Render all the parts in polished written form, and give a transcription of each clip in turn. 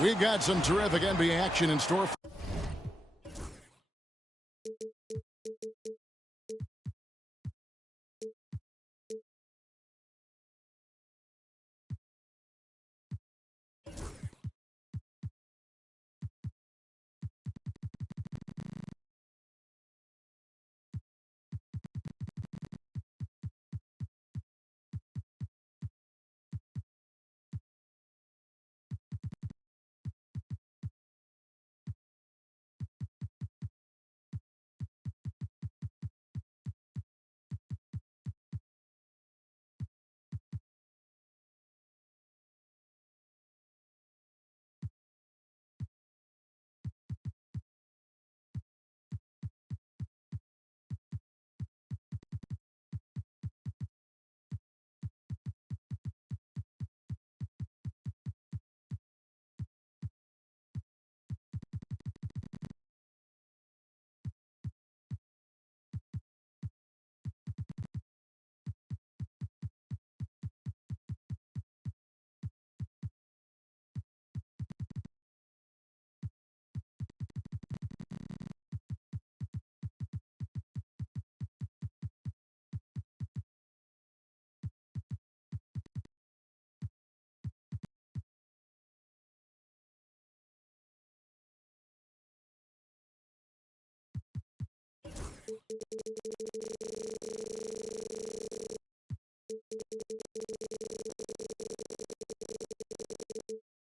We've got some terrific NBA action in store.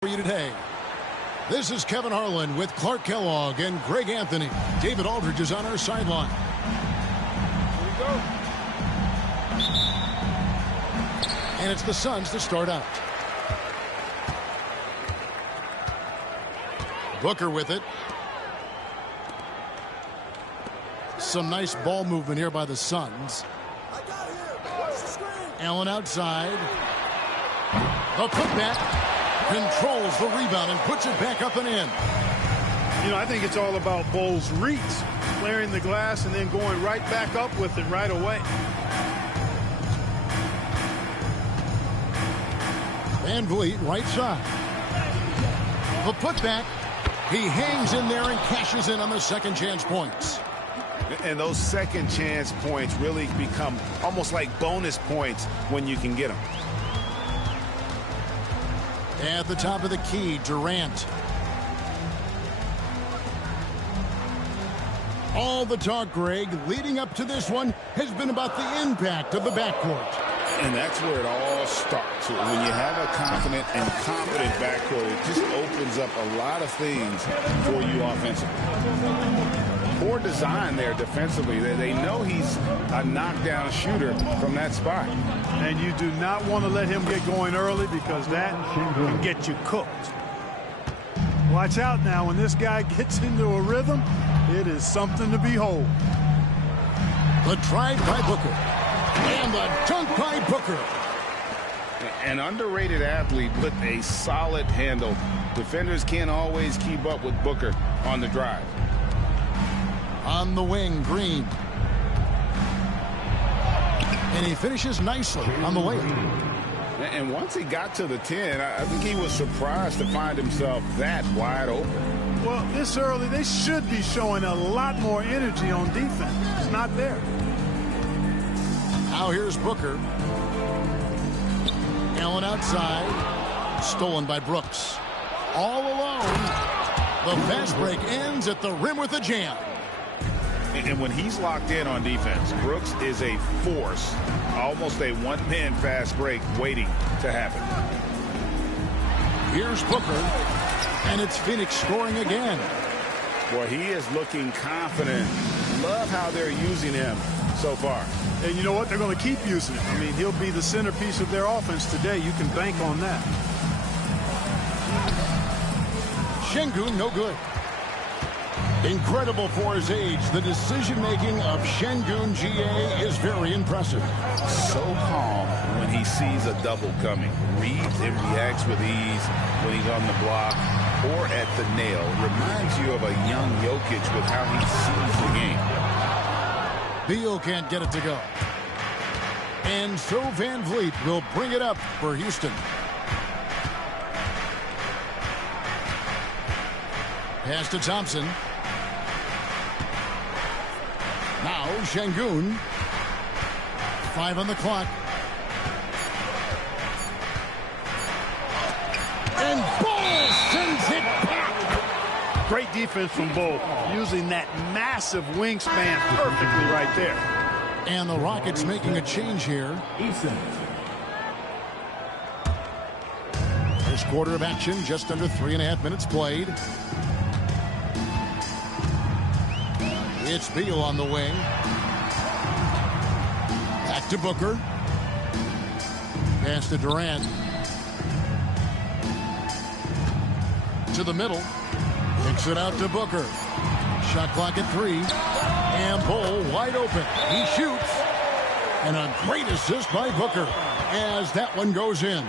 For you today, this is Kevin Harlan with Clark Kellogg and Greg Anthony. David Aldridge is on our sideline. Here we go. And it's the Suns to start out. Booker with it. Some nice ball movement here by the Suns. Allen outside. The putback. Controls the rebound and puts it back up and in. You know, I think it's all about Bole's reads. Clearing the glass and then going right back up with it right away. VanVleet right side. The putback. He hangs in there and cashes in on the second chance points. And those second chance points really become almost like bonus points when you can get them. At the top of the key, Durant. All the talk, Greg, leading up to this one has been about the impact of the backcourt. And that's where it all starts. When you have a confident and competent backcourt, it just opens up a lot of things for you offensively. Poor design there defensively. They know he's a knockdown shooter from that spot. And you do not want to let him get going early because that can get you cooked. Watch out now. When this guy gets into a rhythm, it is something to behold. The drive by Booker. And the dunk by Booker. An underrated athlete with a solid handle. Defenders can't always keep up with Booker on the drive. On the wing, Green. And he finishes nicely on the layup. And once he got to the 10, I think he was surprised to find himself that wide open. Well, this early, they should be showing a lot more energy on defense. It's not there. Now here's Booker. Allen outside. Stolen by Brooks. All alone. The fast break ends at the rim with a jam. And when he's locked in on defense, Brooks is a force. Almost a one-man fast break waiting to happen. Here's Booker. And it's Phoenix scoring again. Boy, he is looking confident. Love how they're using him so far. And you know what? They're going to keep using him. I mean, he'll be the centerpiece of their offense today. You can bank on that. Şengün, no good. Incredible for his age. The decision-making of Şengün GA is very impressive. So calm when he sees a double coming. Reads and reacts with ease when he's on the block or at the nail. Reminds you of a young Jokic with how he sees the game. Beal can't get it to go. And so Van Vliet will bring it up for Houston. Pass to Thompson. Now Şengün. 5 on the clock. And Ball sends it back. Great defense from Bull, using that massive wingspan perfectly right there. And the Rockets making a change here. First quarter of action, just under 3.5 minutes played. It's Beal on the wing. Back to Booker. Pass to Durant. To the middle. Kicks it out to Booker. Shot clock at 3. And Bull wide open. He shoots. And a great assist by Booker as that one goes in.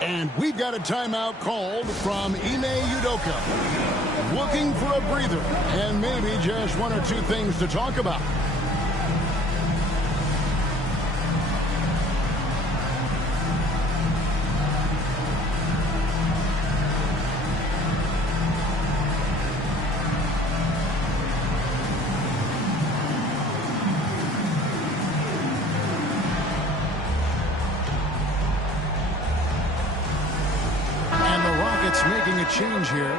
And we've got a timeout called from Ime Udoka. Looking for a breather and maybe just one or two things to talk about. And the Rockets making a change here.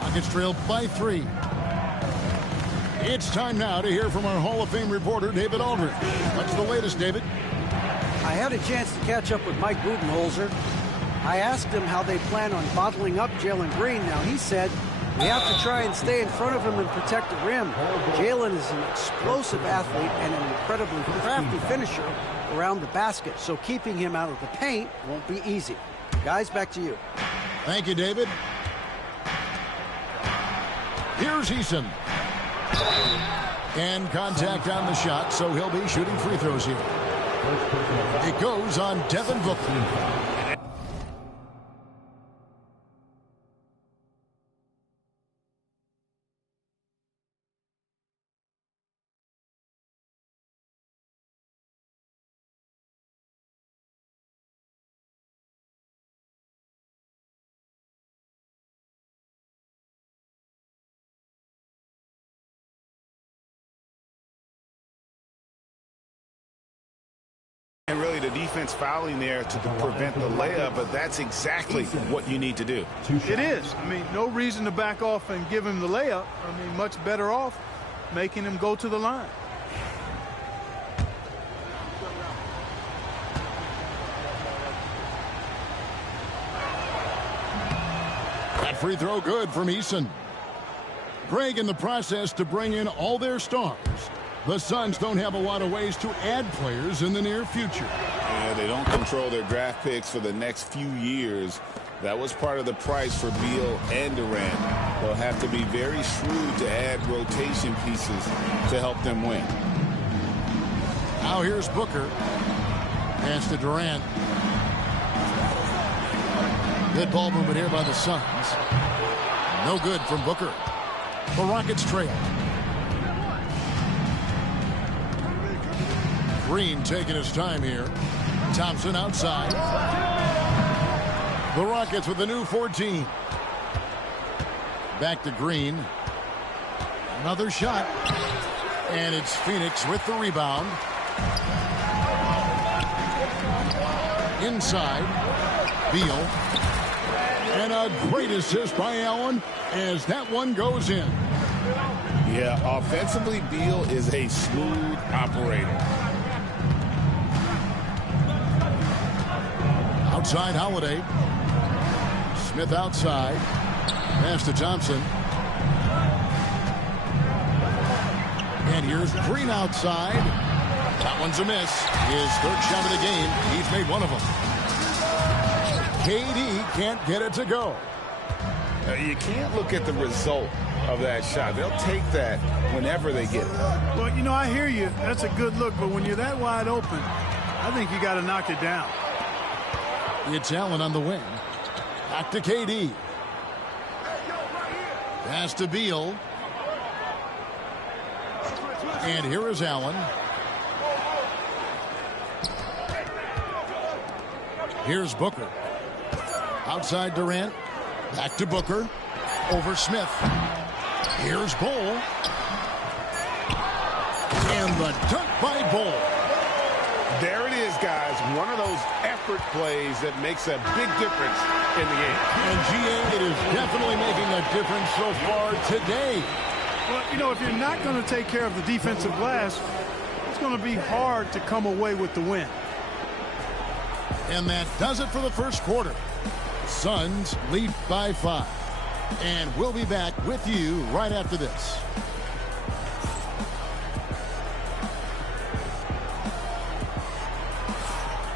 Rockets trailed by 3. It's time now to hear from our Hall of Fame reporter, David Aldridge. What's the latest, David? I had a chance to catch up with Mike Budenholzer. I asked him how they plan on bottling up Jalen Green. Now, he said, we have to try and stay in front of him and protect the rim. Jalen is an explosive athlete and an incredibly crafty finisher around the basket, so keeping him out of the paint won't be easy. Guys, back to you. Thank you, David. Here's Eason. And contact on the shot, so he'll be shooting free throws here. It goes on Devin Booker. And really the defense fouling there to prevent the layup, but that's exactly what you need to do. It is. I mean, no reason to back off and give him the layup. I mean, much better off making him go to the line. That free throw good from Eason. Greg in the process to bring in all their stars. The Suns don't have a lot of ways to add players in the near future. Yeah, they don't control their draft picks for the next few years. That was part of the price for Beal and Durant. They'll have to be very shrewd to add rotation pieces to help them win. Now here's Booker. Pass to Durant. Good ball movement here by the Suns. No good from Booker. The Rockets trail. Green taking his time here. Thompson outside. The Rockets with a new 14. Back to Green. Another shot. And it's Phoenix with the rebound. Inside. Beal. And a great assist by Allen as that one goes in. Yeah, offensively, Beal is a smooth operator. Outside Holiday. Smith outside. Pass to Thompson. And here's Green outside. That one's a miss. His third shot of the game. He's made one of them. KD can't get it to go. You can't look at the result of that shot. They'll take that whenever they get it. Well, you know, I hear you. That's a good look. But when you're that wide open, I think you got to knock it down. It's Allen on the wing. Back to KD. Pass to Beal. And here is Allen. Here's Booker. Outside Durant. Back to Booker. Over Smith. Here's Bull. And the dunk by Bull. There it is, guys. One of those effort plays that makes a big difference in the game. And GA, it is definitely making a difference so far today. Well, you know, if you're not going to take care of the defensive glass, it's going to be hard to come away with the win. And that does it for the first quarter. Suns lead by 5. And we'll be back with you right after this.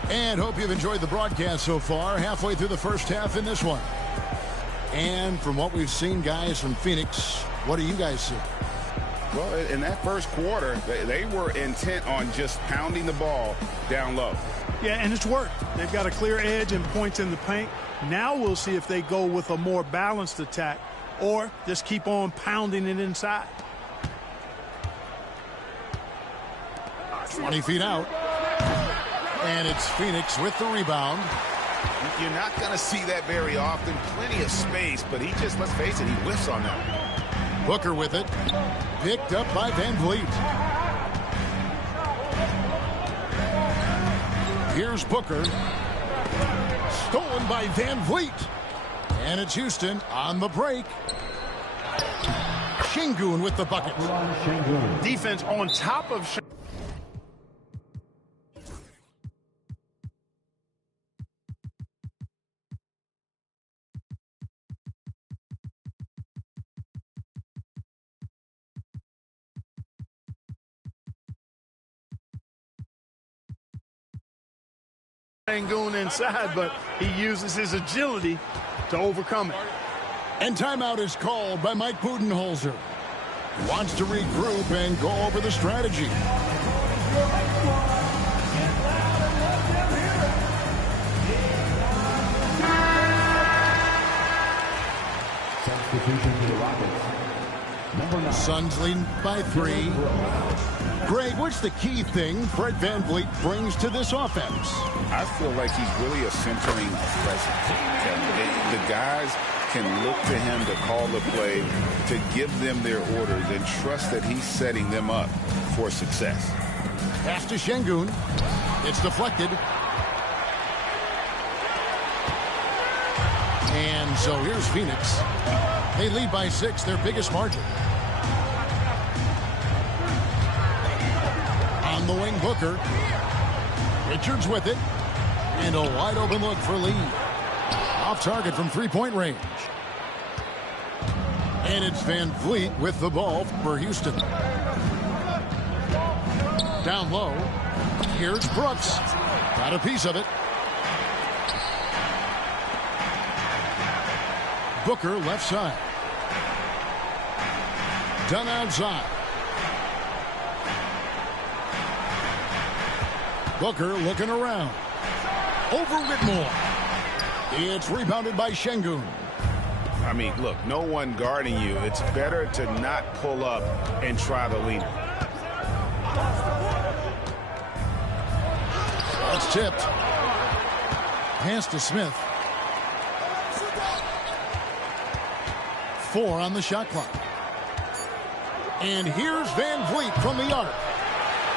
And hope you've enjoyed the broadcast so far. Halfway through the first half in this one. And from what we've seen, guys, from Phoenix, what do you guys see? Well, in that first quarter, they were intent on just pounding the ball down low. Yeah, and it's worked. They've got a clear edge and points in the paint. Now we'll see if they go with a more balanced attack or just keep on pounding it inside. 20 feet out. And it's Phoenix with the rebound. You're not going to see that very often. Plenty of space, but he just, let's face it, he whiffs on that. Booker with it. Picked up by Van Vliet. Here's Booker. Stolen by Van Vliet. And it's Houston on the break. Şengün with the bucket. Defense on top of Şengün inside, but he uses his agility to overcome it. And timeout is called by Mike Budenholzer. He wants to regroup and go over the strategy. Suns leading by 3. Greg, what's the key thing Fred Van Vliet brings to this offense? I feel like he's really a centering presence. The guys can look to him to call the play, to give them their orders, and trust that he's setting them up for success. Pass to Şengün. It's deflected. And so here's Phoenix. They lead by 6, their biggest margin. On the wing, Booker. Richards with it. And a wide open look for Lee. Off target from three-point range. And it's Van Vliet with the ball for Houston. Down low. Here's Brooks. Got a piece of it. Booker left side. Done outside. Booker looking around. Over Whitmore. It's rebounded by Şengün. I mean, look, no one guarding you. It's better to not pull up and try to lead. That's tipped. Pass to Smith. 4 on the shot clock. And here's Van Vliet from the arc.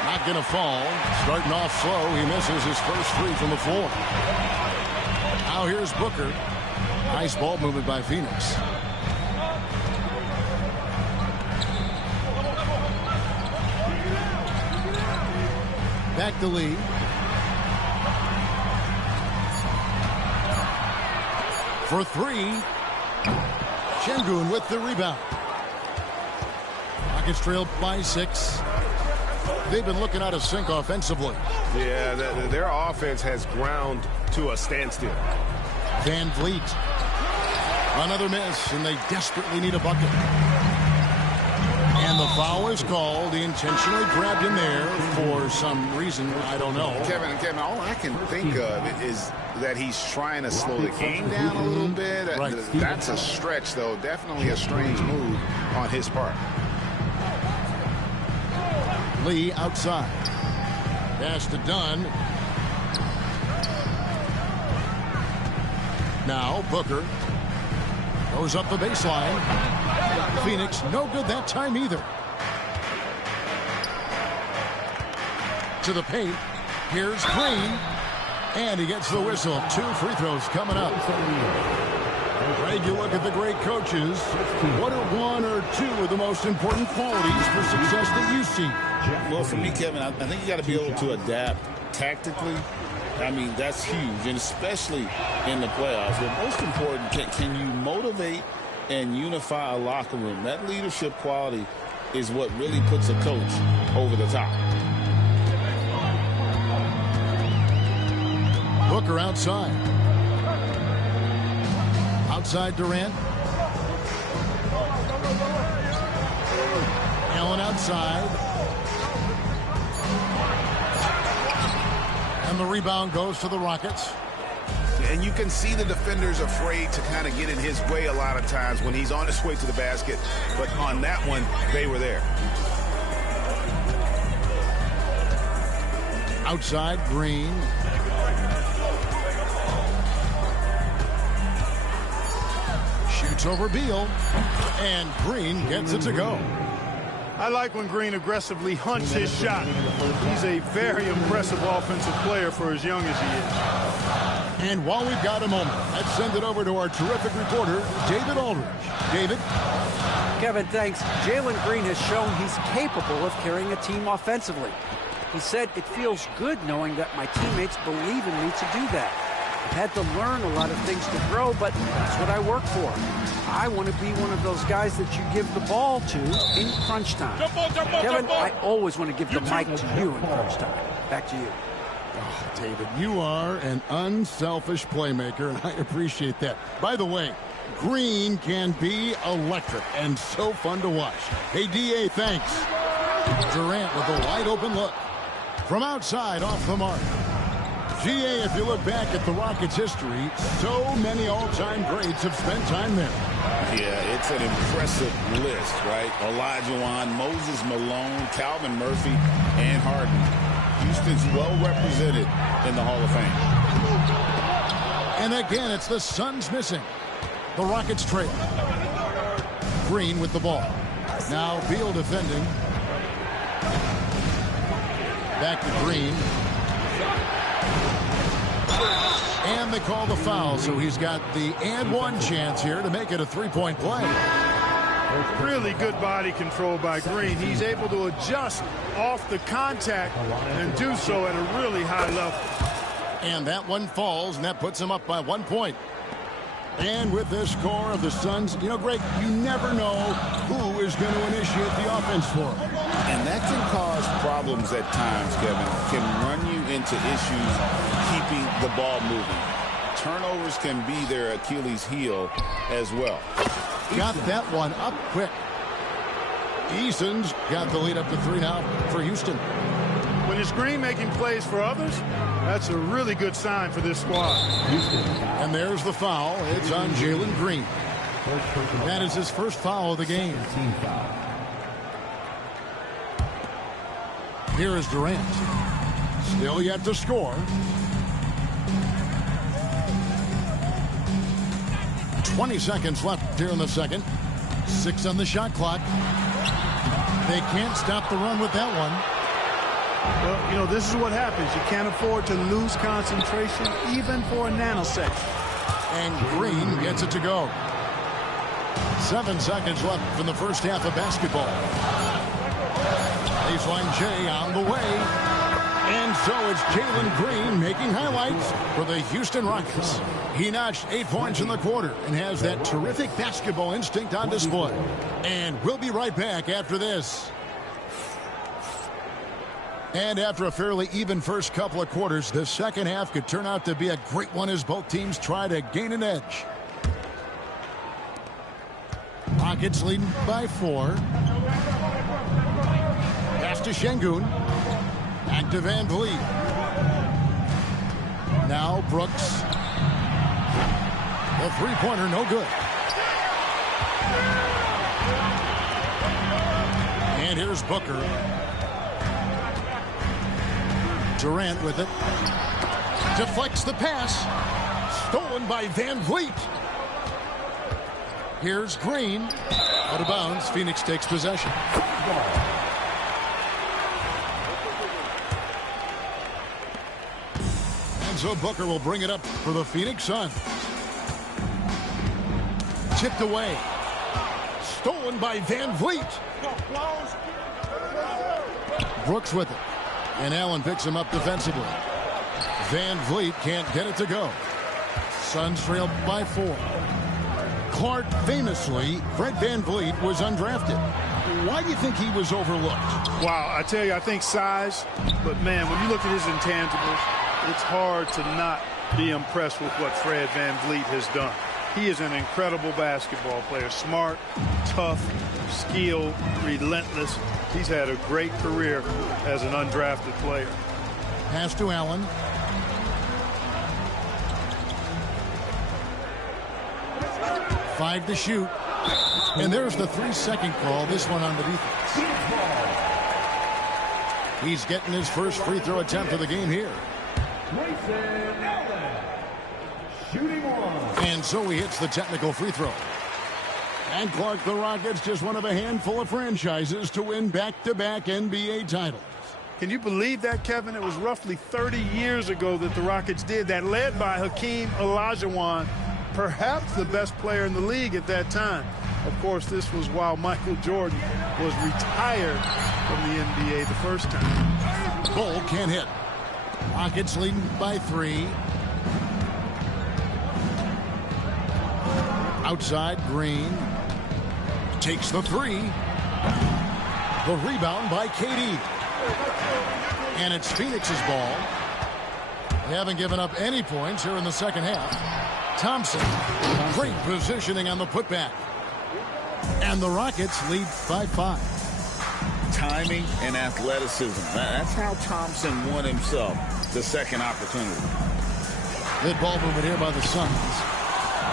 Not going to fall. Starting off slow. He misses his first 3 from the floor. Now here's Booker. Nice ball movement by Phoenix. Back to Lee. For 3. Şengün with the rebound. Rockets trailed by 6. They've been looking out of sync offensively. Yeah, their offense has ground to a standstill. Van Vliet. Another miss, and they desperately need a bucket. And the foul is called. He intentionally grabbed him there for some reason. I don't know. Kevin, all I can think of is that he's trying to slow the game down a little bit. Right. That's a stretch, though. Definitely a strange move on his part. Lee outside. Pass to Dunn. Now Booker goes up the baseline. Phoenix no good that time either. To the paint. Here's Green. And he gets the whistle. 2 free throws coming up. Greg, you look at the great coaches. What are 1 or 2 of the most important qualities for success that you see? Well, for me, Kevin, I think you got to be able to adapt tactically. I mean, that's huge, and especially in the playoffs. But most important, can you motivate and unify a locker room? That leadership quality is what really puts a coach over the top. Booker outside. Outside Durant. Allen outside. And the rebound goes to the Rockets. And you can see the defenders afraid to kind of get in his way a lot of times when he's on his way to the basket. But on that one, they were there. Outside, Green. Shoots over Beal. And Green gets it to go. I like when Green aggressively hunts his shot. He's a very impressive offensive player for as young as he is. And while we've got a moment, let's send it over to our terrific reporter, David Aldridge. David? Kevin, thanks. Jalen Green has shown he's capable of carrying a team offensively. He said, "It feels good knowing that my teammates believe in me to do that. I've had to learn a lot of things to grow, but that's what I work for. I want to be one of those guys that you give the ball to in crunch time." Kevin, I always want to give the mic to you in crunch time. Back to you. Oh, David, you are an unselfish playmaker, and I appreciate that. By the way, Green can be electric and so fun to watch. Hey, D.A., thanks. Durant with a wide-open look. From outside, off the mark. G.A., if you look back at the Rockets' history, so many all-time greats have spent time there. Yeah, it's an impressive list, right? Olajuwon, Moses Malone, Calvin Murphy, and Harden. Houston's well represented in the Hall of Fame. And again, it's the Suns missing. The Rockets trail. Green with the ball. Now Beal defending. Back to Green. And they call the foul, so he's got the and one chance here to make it a three-point play. Really good body control by Green. He's able to adjust off the contact and do so at a really high level. And that one falls, and that puts him up by 1 point. And with this score of the Suns, you know, Greg, you never know who is going to initiate the offense for them. And that can cause problems at times, Kevin. Can run you into issues keeping the ball moving. Turnovers can be their Achilles heel as well. Got that one up quick. Eason's got the lead up to 3 now for Houston. When it's Green making plays for others, that's a really good sign for this squad. And there's the foul. It's on Jalen Green. That is his first foul of the game. Here is Durant. Still yet to score. 20 seconds left here in the second. 6 on the shot clock. They can't stop the run with that one. Well, you know, this is what happens. You can't afford to lose concentration even for a nanosecond. And Green gets it to go. 7 seconds left in the first half of basketball. Baseline J on the way. And so it's Jalen Green making highlights for the Houston Rockets. He notched 8 points in the quarter and has that terrific basketball instinct on display. And we'll be right back after this. And after a fairly even first couple of quarters, the second half could turn out to be a great one as both teams try to gain an edge. Rockets leading by 4. Pass to Şengün. Back to Van Vliet. Now Brooks. The three-pointer no good. And here's Booker. Durant with it. Deflects the pass. Stolen by Van Vliet. Here's Green. Out of bounds. Phoenix takes possession. And so Booker will bring it up for the Phoenix Suns. Tipped away. Stolen by Van Vliet. Brooks with it. And Allen picks him up defensively. Van Vliet can't get it to go. Suns trail by 4. Clark famously, Fred Van Vliet was undrafted. Why do you think he was overlooked? Wow, I tell you, I think size. But, man, when you look at his intangibles, it's hard to not be impressed with what Fred Van Vliet has done. He is an incredible basketball player. Smart, tough, skilled, relentless. He's had a great career as an undrafted player. Pass to Allen. Five to shoot. And there's the 3-second call. This one on the defense. He's getting his first free throw attempt of the game here. And so he hits the technical free throw. And Clark, the Rockets, just one of a handful of franchises to win back-to-back NBA titles. Can you believe that, Kevin? It was roughly 30 years ago that the Rockets did that, led by Hakeem Olajuwon, perhaps the best player in the league at that time. Of course, this was while Michael Jordan was retired from the NBA the first time. Bull can't hit. Rockets leading by 3. Outside, Green takes the 3. The rebound by KD. And it's Phoenix's ball. They haven't given up any points here in the second half. Thompson, great positioning on the putback. And the Rockets lead by 5. Timing and athleticism. That's how Thompson won himself the second opportunity. Good ball movement here by the Suns.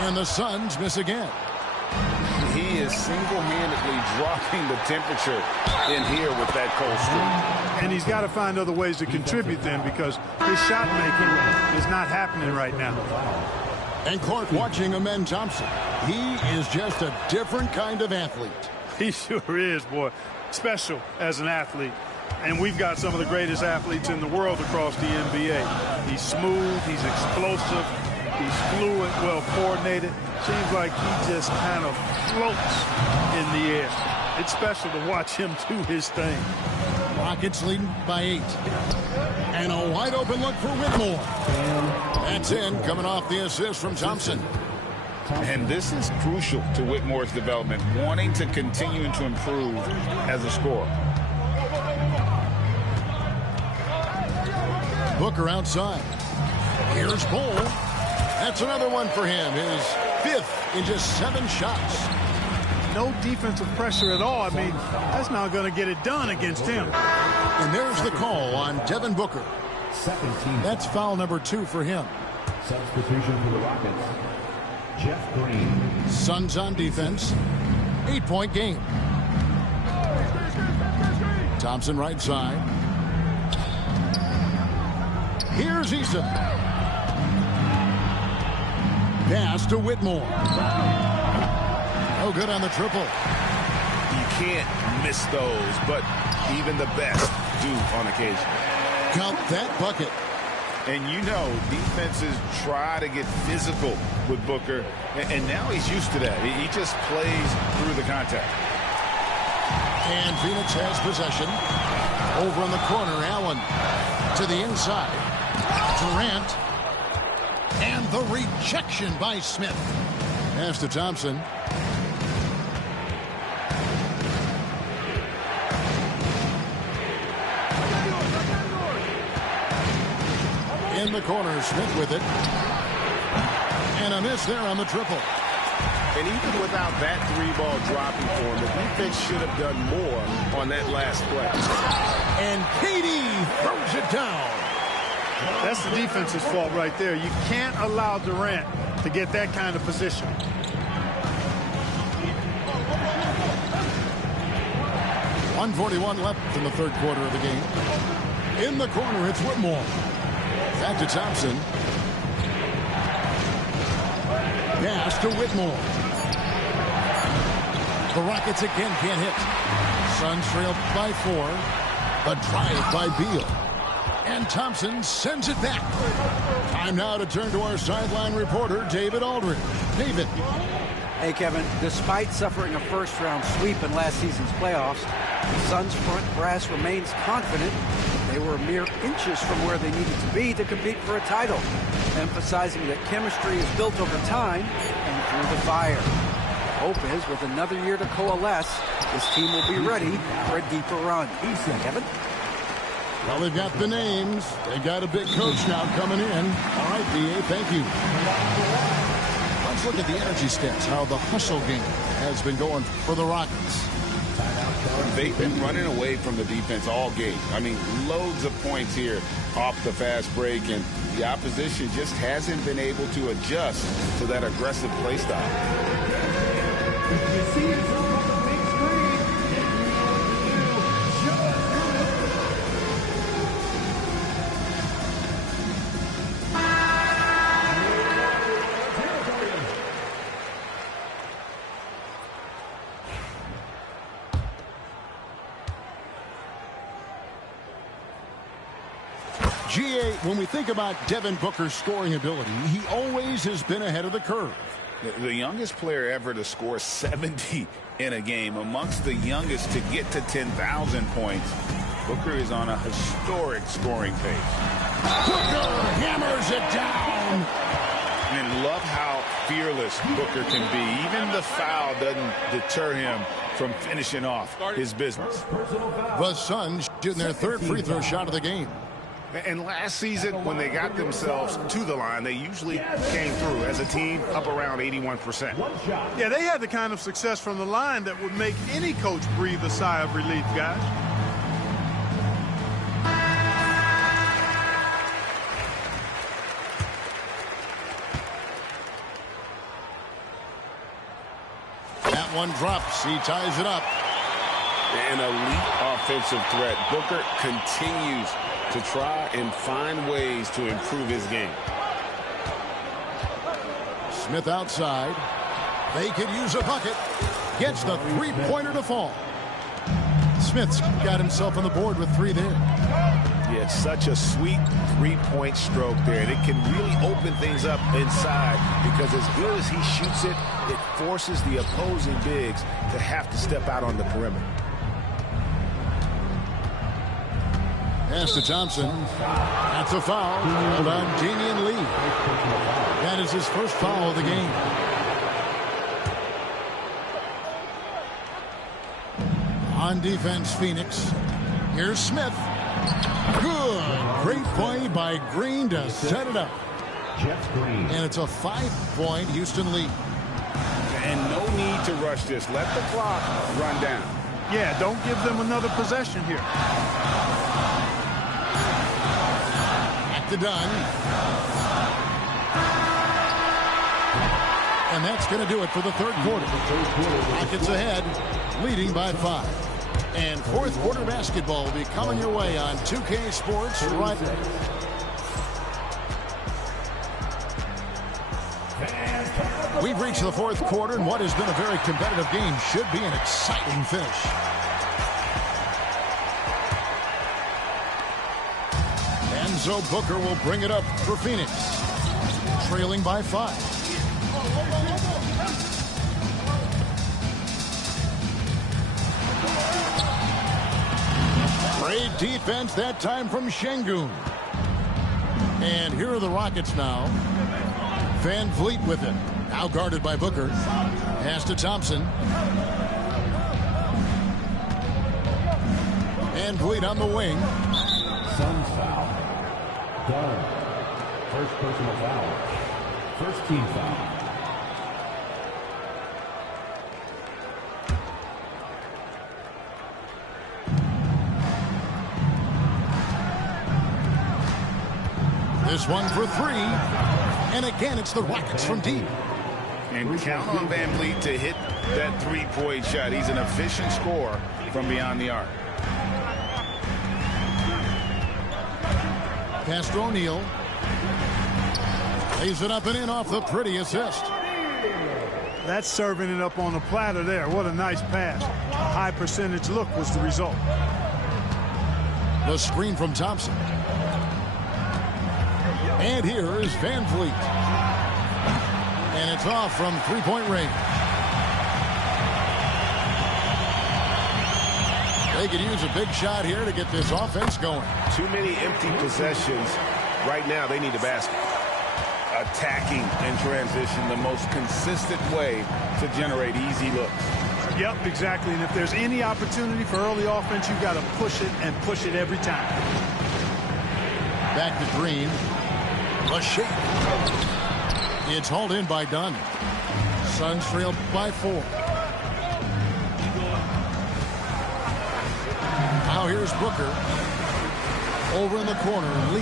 And the Suns miss again. He is single-handedly dropping the temperature in here with that cold streak. And he's got to find other ways to contribute then, because his shot making is not happening right now. And Clark watching Amen Thompson. He is just a different kind of athlete. He sure is, boy. Special as an athlete. And we've got some of the greatest athletes in the world across the NBA. He's smooth, he's explosive, he's fluid, well coordinated. Seems like he just kind of floats in the air. It's special to watch him do his thing. Rockets leading by 8. And a wide open look for Whitmore. That's in, coming off the assist from Thompson. And this is crucial to Whitmore's development, wanting to continue to improve as a scorer. Booker outside. Here's Bull. That's another one for him. His 5th in just 7 shots. No defensive pressure at all. I mean, that's not going to get it done against him. And there's the call on Devin Booker. That's foul number 2 for him. Substitution for the Rockets. Jeff Green. Suns on defense. 8-point game. Thompson right side. Here's Eason. Pass to Whitmore. No good on the triple. You can't miss those, but even the best do on occasion. Count that bucket. And you know, defenses try to get physical with Booker, and now he's used to that. He just plays through the contact. And Phoenix has possession. Over in the corner, Allen to the inside. Durant. And the rejection by Smith. Pass to Thompson. In the corner, Smith with it. And a miss there on the triple. And even without that three-ball dropping for him, the defense should have done more on that last play. And KD throws it down. That's the defense's fault right there. You can't allow Durant to get that kind of position. .141 left in the third quarter of the game. In the corner, it's Whitmore. Back to Thompson. Pass to Whitmore. The Rockets again can't hit. Suns trail by 4. A drive by Beal. And Thompson sends it back. Time now to turn to our sideline reporter, David Aldridge. David. Hey, Kevin, despite suffering a first-round sweep in last season's playoffs, the Suns' front brass remains confident they were mere inches from where they needed to be to compete for a title, emphasizing that chemistry is built over time and through the fire. Hope is, with another year to coalesce, this team will be ready for a deeper run. Kevin? Well, they've got the names. They've got a big coach now coming in. All right, B.A., thank you. Let's look at the energy stats, how the hustle game has been going for the Rockets. They've been running away from the defense all game. I mean, loads of points here off the fast break, and the opposition just hasn't been able to adjust to that aggressive play style. You see yourself on the big screen. G.A., when we think about Devin Booker's scoring ability, he always has been ahead of the curve. The youngest player ever to score 70 in a game, amongst the youngest to get to 10,000 points. Booker is on a historic scoring pace. Booker hammers it down. And love how fearless Booker can be. Even the foul doesn't deter him from finishing off his business. The Suns shooting their third free throw shot of the game. And last season, when they got themselves to the line, they usually came through as a team up around 81%. Yeah, they had the kind of success from the line that would make any coach breathe a sigh of relief, guys. That one drops. He ties it up. An elite offensive threat. Booker continues to try and find ways to improve his game. Smith outside. They could use a bucket. Gets the three-pointer to fall. Smith's got himself on the board with 3 there. Yeah, it's such a sweet three-point stroke there. And it can really open things up inside because as good as he shoots it, it forces the opposing bigs to have to step out on the perimeter. Pass to Thompson. That's a foul. Called on Damian Lee. That is his first foul of the game. On defense, Phoenix. Here's Smith. Good. Great play by Green to set it up. Jeff Green. And it's a 5-point Houston lead. And no need to rush this. Let the clock run down. Yeah, don't give them another possession here. Back to Dunn. And that's going to do it for the third quarter. Rockets ahead, leading by 5. And fourth quarter basketball will be coming your way on 2K Sports right now. We've reached the fourth quarter, and what has been a very competitive game should be an exciting finish. Enzo Booker will bring it up for Phoenix, trailing by 5. Great defense that time from Şengün. And here are the Rockets now. Van Vliet with it. Now guarded by Booker. Pass to Thompson. Van Vliet on the wing. Suns foul. Done. First personal foul. First team foul. This one for 3. And again, it's the Rockets from deep. And count on Van Vliet to hit that three-point shot. He's an efficient scorer from beyond the arc. Pass to O'Neal. Lays it up and in off the pretty assist. That's serving it up on the platter there. What a nice pass. A high percentage look was the result. The screen from Thompson. And here is Van Vliet. And it's off from three-point range. They could use a big shot here to get this offense going. Too many empty possessions. Right now, they need a basket. Attacking in transition, the most consistent way to generate easy looks. Yep, exactly. And if there's any opportunity for early offense, you've got to push it and push it every time. Back to Green. A shake. It's hauled in by Dunn. Suns trail by 4. Now here's Booker. Over in the corner, Lee.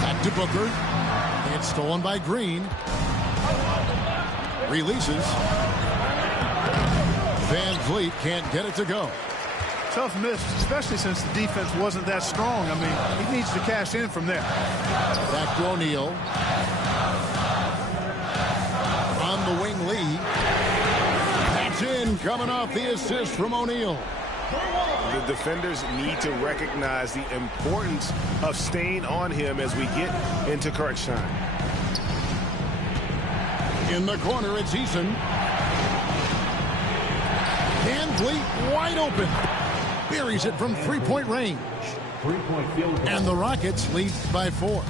Back to Booker. It's stolen by Green. Releases. Van Vliet can't get it to go. Tough miss, especially since the defense wasn't that strong. I mean, he needs to cash in from there. Back to O'Neal. On the wing, Lee. That's in, coming off the assist from O'Neal. The defenders need to recognize the importance of staying on him as we get into crunch time. In the corner, it's Eason. Van Vliet wide open. Buries it from three-point range. Three-point field goal. And the Rockets lead by 4.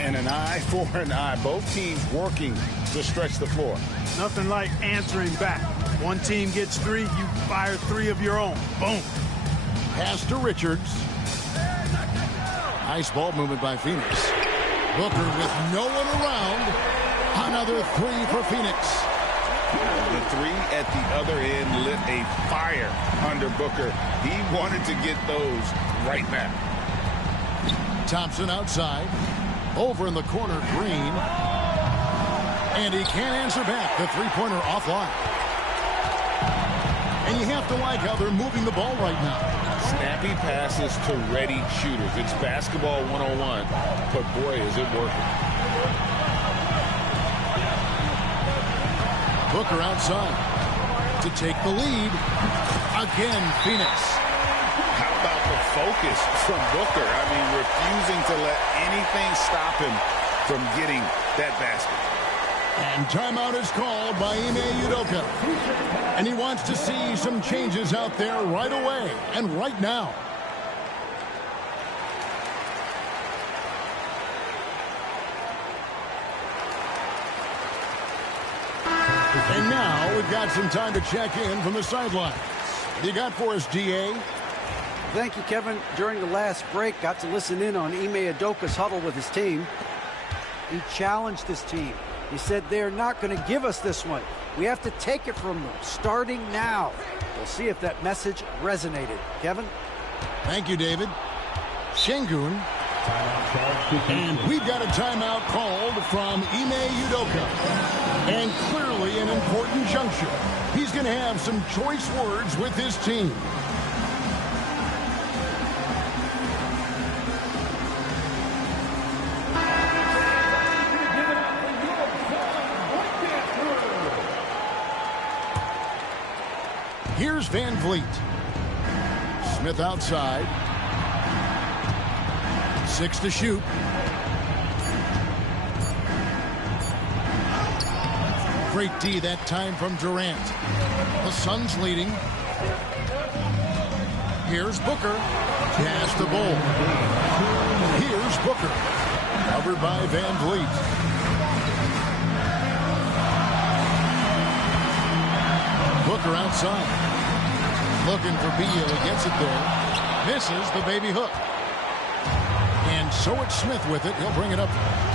And an eye for an eye. Both teams working to stretch the floor. Nothing like answering back. One team gets 3, you fire 3 of your own. Boom. Pass to Richards. Nice ball movement by Phoenix. Booker with no one around. Another 3 for Phoenix. The 3 at the other end lit a fire under Booker. He wanted to get those right now. Thompson outside. Over in the corner, Green. And he can't answer back. The three-pointer offline. And you have to like how they're moving the ball right now. Snappy passes to ready shooters. It's basketball 101, but boy, is it working. Booker outside to take the lead. Again, Phoenix. How about the focus from Booker? I mean, refusing to let anything stop him from getting that basket. And timeout is called by Ime Udoka. And he wants to see some changes out there right away and right now. And now we've got some time to check in from the sidelines. What do you got for us, DA? Thank you, Kevin. During the last break, got to listen in on Ime Udoka's huddle with his team. He challenged his team. He said they're not going to give us this one. We have to take it from them, starting now. We'll see if that message resonated. Kevin? Thank you, David. Şengün And we've got a timeout called from Ime Udoka. And clearly an important juncture. He's going to have some choice words with his team. Here's Van Vliet. Smith outside. 6 to shoot. Great D that time from Durant. The Suns leading. Here's Booker. Pass to Bull. Here's Booker. Covered by Van Vliet. Booker outside. Looking for Beal. He gets it there. Misses the baby hook. And so it's Smith with it. He'll bring it up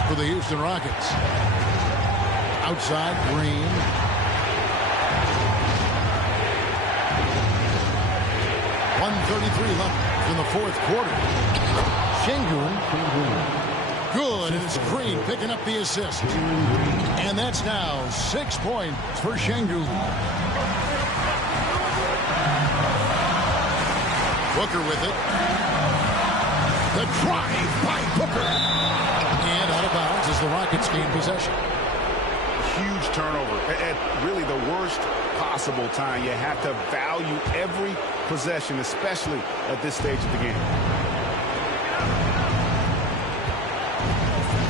for the Houston Rockets. Outside, Green. .133 left in the fourth quarter. Şengün. Good, and it's Green picking up the assist. And that's now 6 points for Şengün. Booker with it. The drive by Booker. And out of bounds as the Rockets gain possession. Huge turnover at really the worst possible time. You have to value every possession, especially at this stage of the game.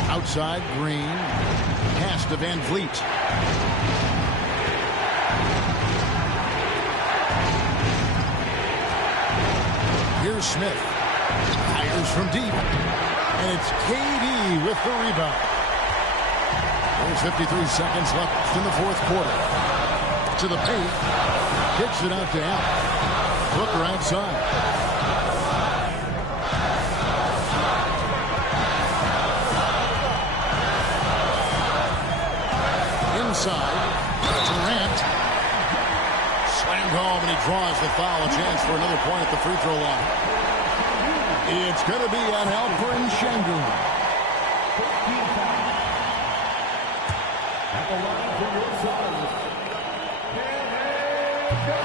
Outside, Green. Pass to Van Vliet. Here's Smith. Fires from deep. And it's KD with the rebound. There's 53 seconds left in the fourth quarter. To the paint. Kicks it out to Allen. Booker outside. Inside. Durant. Slammed home, and he draws the foul. A chance for another point at the free throw line. It's going to be on Alperen Şengün.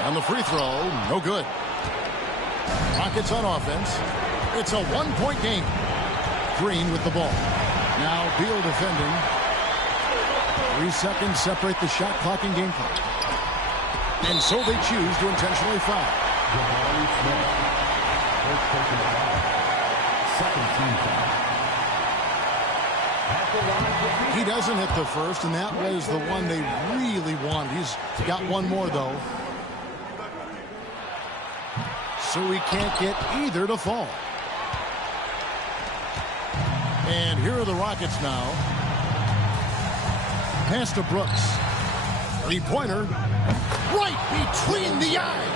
On the free throw, no good. Rockets on offense. It's a one-point game. Green with the ball. Now Beal defending. 3 seconds separate the shot clock and game clock. And so they choose to intentionally foul. He doesn't hit the first, and that was the one they really want. He's got one more, though. So he can't get either to fall. And here are the Rockets now. Pass to Brooks. Three-pointer. Right between the eyes.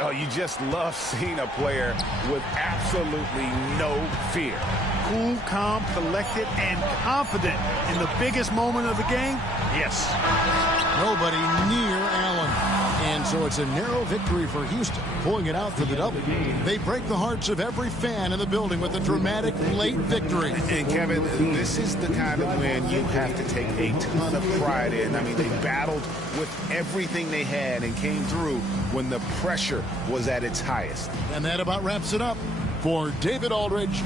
Oh, you just love seeing a player with absolutely no fear. Cool, calm, collected, and confident in the biggest moment of the game. Yes. Nobody near Allen. And so it's a narrow victory for Houston, pulling it out for the double. They break the hearts of every fan in the building with a dramatic late victory. And Kevin, this is the kind of win you have to take a ton of pride in. I mean, they battled with everything they had and came through when the pressure was at its highest. And that about wraps it up. For David Aldridge,